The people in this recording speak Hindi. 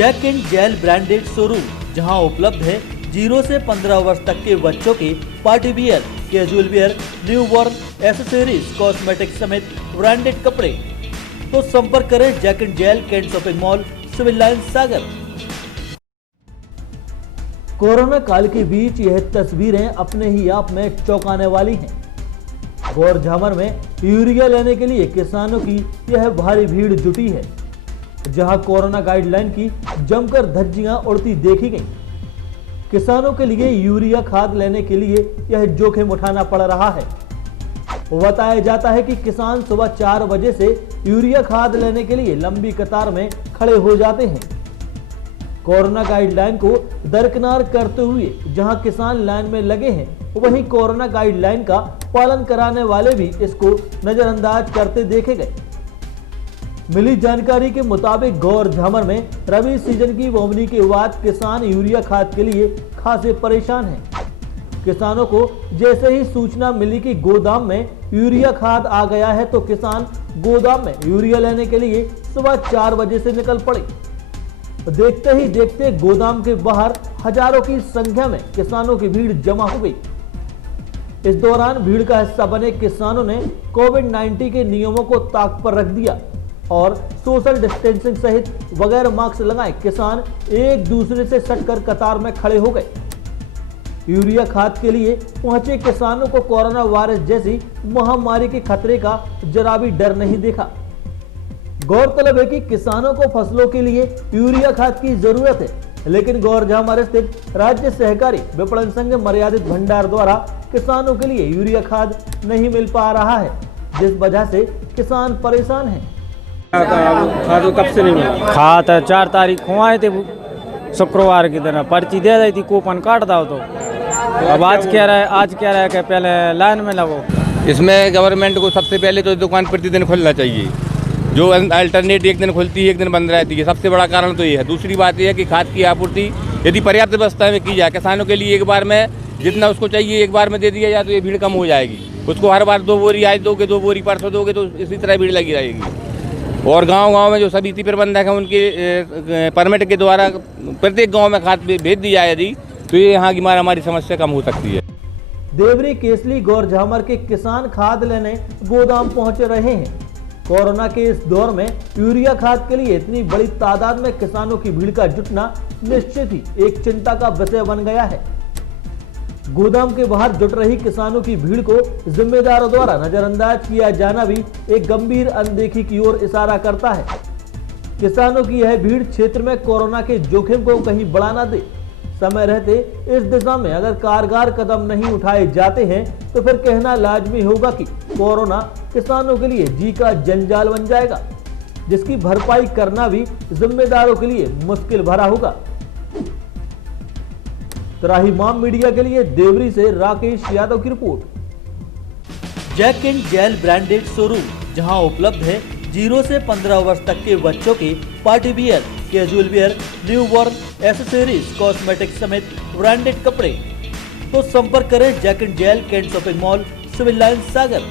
Jack and Jill branded showroom, जहां उपलब्ध है 0 से 15 वर्ष तक के बच्चों के party wear, casual wear, new born, accessories, cosmetics समेत ब्रांडेड कपड़े। तो संपर्क करें Jack and Jill, Cantt shopping mall, civil line, Sagar. Corona काल के बीच यह तस्वीरें अपने ही आप में चौंकाने वाली हैं। गौर झामर में यूरिया लेने के लिए किसानों की यह भारी भीड़ जुटी है, जहां कोरोना गाइडलाइन की जमकर धज्जियां उड़ती देखी गई। किसानों के लिए यूरिया खाद लेने के लिए यह जोखिम उठाना पड़ रहा है। बताया जाता है कि किसान सुबह 4 बजे से यूरिया खाद लेने के लिए लंबी कतार में खड़े हो जाते हैं। कोरोना गाइडलाइन को दरकिनार करते हुए जहां किसान लाइन में लगे हैं, वहीं कोरोना गाइडलाइन का पालन कराने वाले भी इसको नजरअंदाज करते देखे गए। मिली जानकारी के मुताबिक गौर झामर में रबी सीजन की बोवनी के बाद किसान यूरिया खाद के लिए खासे परेशान हैं। किसानों को जैसे ही सूचना मिली कि गोदाम में यूरिया खाद आ गया है, तो किसान गोदाम में यूरिया लेने के लिए सुबह 4 बजे से निकल पड़े। देखते ही देखते गोदाम के बाहर हजारों की संख्या में किसानों की भीड़ जमा हो गई। इस दौरान भीड़ का हिस्सा बने किसानों ने कोविड-19 के नियमों को ताक पर रख दिया और सोशल डिस्टेंसिंग सहित बगैर मास्क लगाए किसान एक दूसरे से सटकर कतार में खड़े हो गए। यूरिया खाद के लिए पहुंचे किसानों को कोरोना वायरस जैसी महामारी के खतरे का जरा भी डर नहीं दिखा। गौरतलब है कि किसानों को फसलों के लिए यूरिया खाद की जरूरत है, लेकिन गौर झामर स्थित राज्य सहकारी विपणन संघ मर्यादित भंडार द्वारा किसानों के लिए यूरिया खाद नहीं मिल पा रहा है, जिस वजह से किसान परेशान हैं। खाद कब से नहीं मिला? खाद 4 तारीख को आए थे, शुक्रवार की दिन पर्ची दे दी थी, कूपन काट दो। तो अब आज कह रहा है कि पहले लाइन में लगो। इसमें गवर्नमेंट को सबसे पहले तो दुकान प्रतिदिन खोलना चाहिए, जो अल्टरनेट एक दिन खुलती है एक दिन बंद रहती है। सबसे बड़ा कारण तो ये है। दूसरी बात यह है कि खाद की आपूर्ति यदि पर्याप्त व्यवस्था में की जाए, किसानों के लिए एक बार में जितना उसको चाहिए एक बार में दे दिया जाए तो ये भीड़ कम हो जाएगी। उसको हर बार 2 बोरी आज दोगे, 2 बोरी परसों दोगे, तो इसी तरह भीड़ लगी रहेगी। और गांव-गांव में जो समिति प्रबंधक हैं उनके परमिट के द्वारा प्रत्येक गांव में खाद भेज दी जाए यदि, तो ये यहाँ की हमारी समस्या कम हो सकती है। देवरी केसली गौर झामर के किसान खाद लेने गोदाम पहुंच रहे हैं। कोरोना के इस दौर में यूरिया खाद के लिए इतनी बड़ी तादाद में किसानों की भीड़ का जुटना निश्चित ही एक चिंता का विषय बन गया है। गोदाम के बाहर जुट रही किसानों की भीड़ को जिम्मेदारों द्वारा नजरअंदाज किया जाना भी एक गंभीर अनदेखी की ओर इशारा करता है। किसानों की यह भीड़ क्षेत्र में कोरोना के जोखिम को कहीं बढ़ा न दे। समय रहते इस दिशा में अगर कारगर कदम नहीं उठाए जाते हैं, तो फिर कहना लाजमी होगा कि कोरोना किसानों के लिए जी का जंजाल बन जाएगा, जिसकी भरपाई करना भी जिम्मेदारों के लिए मुश्किल भरा होगा। त्राहिमाम मीडिया के लिए देवरी से राकेश यादव की report. Jack and Jill branded showroom, जहां उपलब्ध है 0 से 15 वर्ष तक के बच्चों के party wear, casual wear, new born, accessories, cosmetics समेत ब्रांडेड कपड़े। तो संपर्क करें Jack and Jill, Cantt shopping mall, civil line, Sagar.